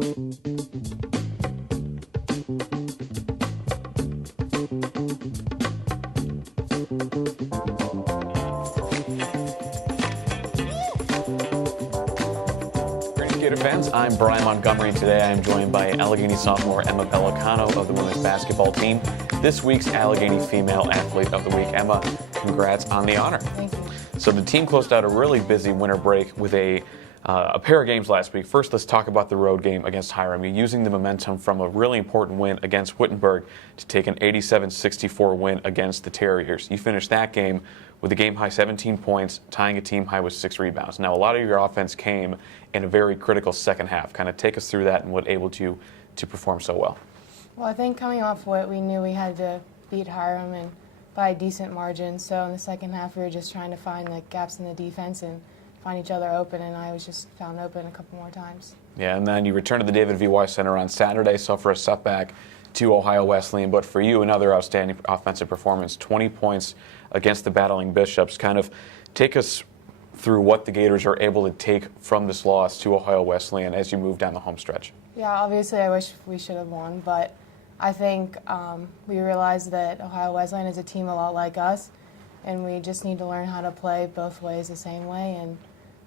Gator fans, I'm Brian Montgomery. Today I am joined by Allegheny sophomore Emma Pellicano of the women's basketball team. This week's Allegheny Female Athlete of the Week. Emma, congrats on the honor. Thank you. So the team closed out a really busy winter break with a pair of games last week. First, let's talk about the road game against Hiram. You're using the momentum from a really important win against Wittenberg to take an 87-64 win against the Terriers. You finished that game with a game-high 17 points, tying a team high with 6 rebounds. Now, a lot of your offense came in a very critical second half. Kind of take us through that and what able to perform so well. Well, I think coming off what we knew we had to beat Hiram and by a decent margin. So in the second half, we were just trying to find the gaps in the defense and find each other open, and I was just found open a couple more times. Yeah, and then you returned to the David V. Weiss Center on Saturday, suffer a setback to Ohio Wesleyan, but for you, another outstanding offensive performance, 20 points against the battling Bishops. Kind of take us through what the Gators are able to take from this loss to Ohio Wesleyan as you move down the home stretch. Yeah, obviously I wish we should have won, but I think we realized that Ohio Wesleyan is a team a lot like us, and we just need to learn how to play both ways the same way and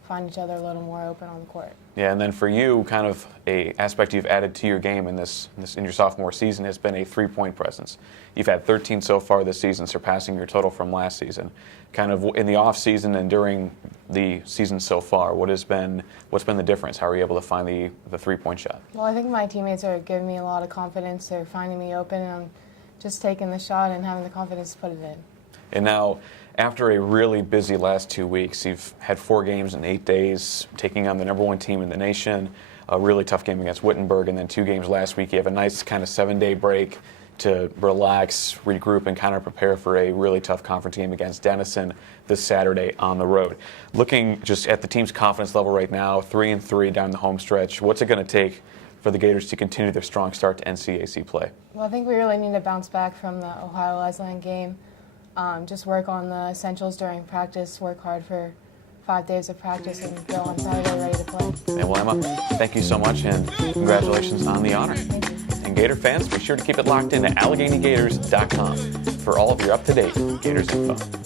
find each other a little more open on the court. Yeah, and then for you, kind of a aspect you've added to your game in in your sophomore season has been a three-point presence. You've had 13 so far this season, surpassing your total from last season. Kind of in the off season and during the season so far, what's been the difference? How are you able to find the three-point shot? Well, I think my teammates are giving me a lot of confidence. They're finding me open, and I'm just taking the shot and having the confidence to put it in. And now, after a really busy last 2 weeks, you've had 4 games in 8 days, taking on the #1 team in the nation, a really tough game against Wittenberg, and then 2 games last week. You have a nice kind of 7-day break to relax, regroup, and kind of prepare for a really tough conference game against Denison this Saturday on the road. Looking just at the team's confidence level right now, 3-3 down the home stretch, what's it going to take for the Gators to continue their strong start to NCAC play? Well, I think we really need to bounce back from the Ohio Wesleyan game. Just work on the essentials during practice, work hard for 5 days of practice, and go on Saturday ready to play. And well, Emma, thank you so much, and congratulations on the honor. Thank you. And Gator fans, be sure to keep it locked in at AlleghenyGators.com for all of your up-to-date Gators info.